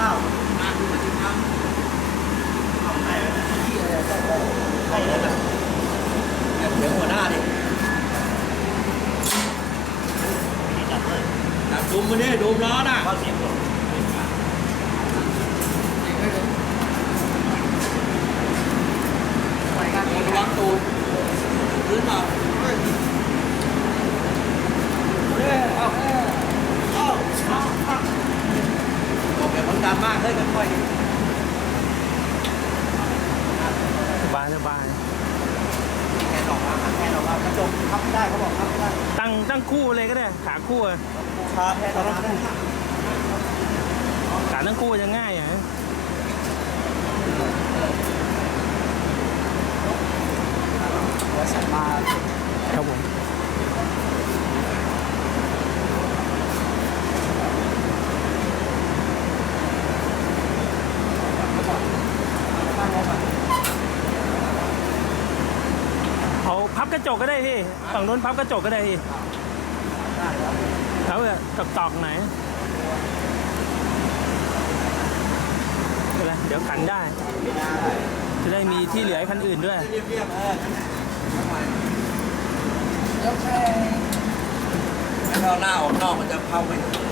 ข้าวมาดูมากินข้าวเอาไปที่อะไรก็ได้ไปแล้วนะเดี๋ยหัวหน้าดิจับเลยจับดุมมาดิดุมล้อนะข้าเสีย มันดันมากเฮ้ยค่อยสบายสบายแกนออกมาแกนออกมากระจกพับไม่ได้เขาบอกพับไม่ได้ตั้งตั้งคู่เลยก็ได้ขาคู่อะชาแทนออกมาได้ขาตั้งคู่จะง่ายอะหัวสันมา ครับผม ตั้งรถอะ เอา พับกระจกก็ได้พี่ฝั่งนู้นพับกระจกก็ได้พี่ได้ครับเอาแบบกับตอกไหนไม่เป็นไรเดี๋ยวขันได้ จะได้มีที่เหลือให้คันอื่นด้วยเรียบๆเออนั่นและทำไมยกแค่ไม่เอาหน้าออกนอกมันจะเข้าไม่ถึง